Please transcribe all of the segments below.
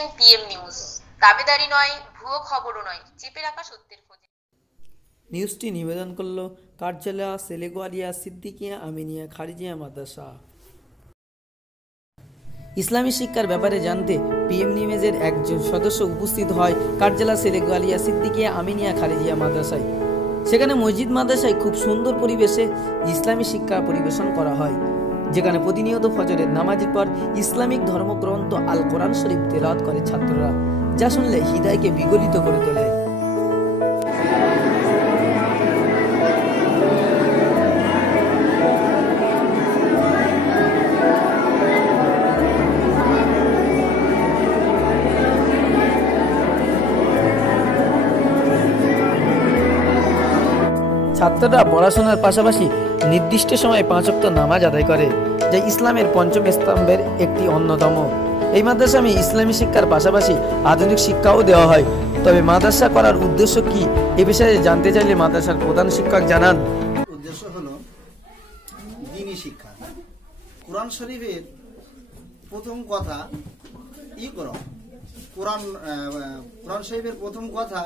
দেখছেন PM news. দাবেদারি নয়, ভুয়ো খবরও নয়, চেপে রাখা সত্যের খোঁজে। নিউজটি নিবেদন করল কার্যালয় সেলেগোয়ালিয়া সিদ্দিকিয়া আমিনিয়া খারিজিয়া মাদ্রাসা। ইসলামী শিক্ষার ব্যাপারে জানতে পিএম নিউজের একজন সদস্য উপস্থিত হয় কার্যালয় সেলেগোয়ালিয়া সিদ্দিকিয়া আমিনিয়া খারিজিয়া মাদ্রাসায়। সেখানে মসজিদ মাদ্রাসায় খুব সুন্দর পরিবেশে ইসলামী শিক্ষা পরিবেশন করা হয়, যেখানে প্রতিনিয়ত ফজরের নামাজের পর ইসলামিক ধর্মগ্রন্থ আল কোরআন শরীফ তেলাওয়াত করে ছাত্ররা, যা শুনলে হৃদয়কে বিগলিত করে তোলে। ছাত্ররা পড়াশোনার পাশাপাশি নির্দিষ্ট সময়ে 5 ওয়াক্ত নামাজ আদায় করে, যা ইসলামের পঞ্চম স্তম্ভের একটি অন্যতম। এই মাদ্রাসায় ইসলামী শিক্ষার পাশাপাশি আধুনিক শিক্ষাও দেওয়া হয়। তবে মাদ্রাসা করার উদ্দেশ্য কি, এ বিষয়ে জানতে চাইলে মাদ্রাসার প্রধান শিক্ষক জানান, উদ্দেশ্য হলো দ্বীনি শিক্ষা। কোরআন শরীফের প্রথম কথা কোরআন শরীফের প্রথম কথা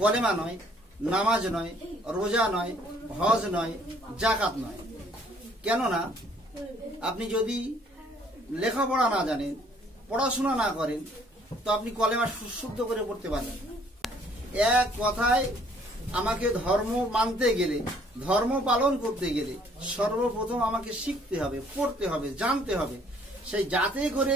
কলেমা নয়, নামাজ নয়, রোজা নয়, হজ নয়, জাকাত নয়। কেননা আপনি যদি লেখাপড়া না জানেন, পড়াশোনা না করেন, তো আপনি কলেমা শুদ্ধ করে পড়তে পারবেন। এক কথায় আমাকে ধর্ম মানতে গেলে, ধর্ম পালন করতে গেলে সর্বপ্রথম আমাকে শিখতে হবে, পড়তে হবে, জানতে হবে। সেই যাতে করে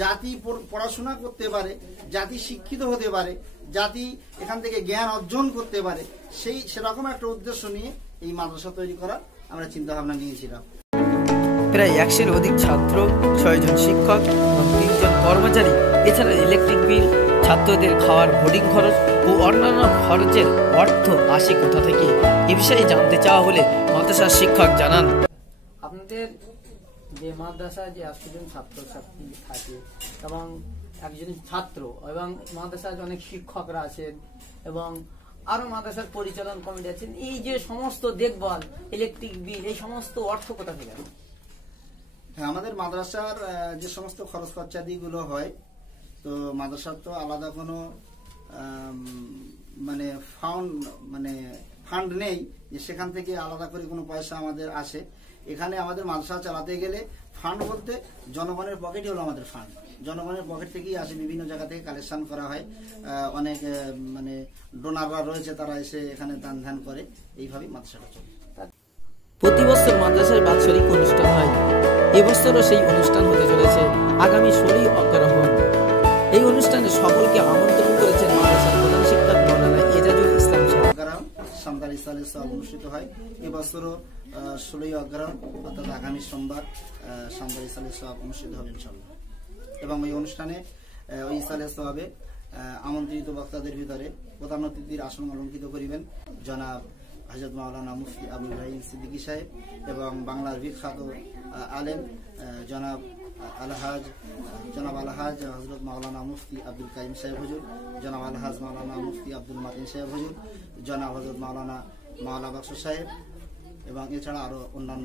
জাতি পড়াশোনা করতে পারে, জাতি শিক্ষিত হতে পারে, জাতি এখান থেকে জ্ঞান অর্জন করতে পারে, সেরকম একটা উদ্দেশ্য নিয়ে এই মাদ্রাসা তৈরি করার আমরা চিন্তা ভাবনা নিয়েছিলাম। প্রায় 100-এর অধিক ছাত্র, 6 জন শিক্ষক এবং 3 জন কর্মচারী, এছাড়া ইলেকট্রিক বিল, ছাত্রদের খাওয়ার বোর্ডিং খরচ ও অন্যান্য খরচের অর্থ আসে কোথা থেকে, এ বিষয়ে জানতে চাওয়া হলে মাদ্রাসার শিক্ষক জানান, আপনাদের যে মাদ্রাসায় যে 80 জন ছাত্রছাত্রী থাকে এবং একজন ছাত্র এবং মাদ্রাসায় অনেক শিক্ষকরা আছেন এবং আরো মাদ্রাসার পরিচালন কমিটি আছেন, এই যে সমস্ত দেখভাল, ইলেকট্রিক বিল, এই সমস্ত অর্থ কোথা থেকে? হ্যাঁ, আমাদের মাদ্রাসার যে সমস্ত খরচ খরচাদিগুলো হয়, তো মাদ্রাসার তো আলাদা কোনো ফান্ড নেই যে সেখান থেকে আলাদা করে কোনো পয়সা আমাদের আসে। এখানে আমাদের মাদ্রাসা চালাতে গেলে ফান্ড বলতে জনগণের পকেটই হলো আমাদের ফান্ড। জনগণের পকেট থেকেই আসে, বিভিন্ন জায়গা থেকে কালেকশন করা হয়। অনেক ডোনাররা রয়েছে, তারা এসে এখানে দান ধ্যান করে, এইভাবেই মাদ্রাসাটা চলে। প্রতি বছর মাদ্রাসায় বাৎসরিক অনুষ্ঠান হয়। এবছরও সেই অনুষ্ঠান হতে চলেছে আগামী 16 অগ্রহায়ণ। এই অনুষ্ঠানে সকলকে আমন্ত্রণ করেছেন মাদ্রাসার প্রধান শিক্ষক মাওলানা এজাজুল ইসলাম সাহেব। সান্তালি সালে সব অনুষ্ঠিত হয়। এবছরও 16 অগ্রহায়ণ অর্থাৎ আগামী সোমবার সান্তালি সালে সব অনুষ্ঠিত হবে ইনশাআল্লাহ। এবং এই অনুষ্ঠানে ওই সালে সবে আমন্ত্রিত বক্তাদের ভিতরে প্রধান অতিথির আসন অলঙ্কৃত করিবেন জনাব হযরত মাওলানা মুফতি আবুল ইব্রাহিম সিদ্দিকী সাহেব এবং বাংলার বিখ্যাত আলেম জনাব আলহাজ হযরত মাওলানা মুফতি আব্দুল কাইম সাহেব হুজুর, জনাব আলহাজ মাওলানা মুফতি আব্দুল মাতিন সাহেব হুজুর, জনাব হযরত মাওলানা মাওলা বক্স সাহেব এবং এছাড়া আরো অন্যান্য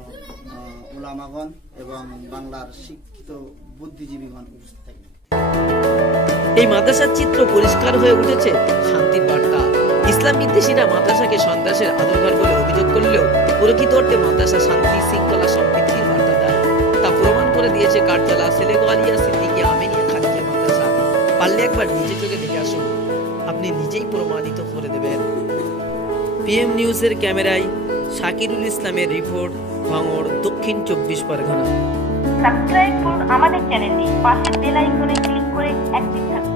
উলামাগণ এবং বাংলার শিক্ষিত বুদ্ধিজীবীগণ উপস্থিত থাকবেন। এই মাদ্রাসার চিত্র পরিষ্কার হয়ে উঠেছে শান্তির বার্তা। ইসলাম বিদ্বেষীরা মাদ্রাসাকে সন্ত্রাসের আদরঘর বলে অভিযোগ করলেও প্রকৃত অর্থে মাদ্রাসা শান্তি, শৃঙ্খলা, সম্প্রীতির বার্তা দেয়। তা প্রমাণ করে দিয়েছে কার্যালয় সেলেগোয়ালিয়া সিদ্দিকিয়া আমিনিয়া খারিজিয়া মাদ্রাসা। পারলে একবার নিজে চোখে দেখে আসুন, আপনি নিজেই প্রমাণিত করে দেবেন। পিএম নিউজের ক্যামেরায় শাকিরুল ইসলামের রিপোর্ট, ভাঙড়, দক্ষিণ 24 পরগনা। সাবস্ক্রাইব করুন আমাদের চ্যানেলটি, পাশের বেল আইকনে ক্লিক করে অ্যাক্টিভ থাকুন।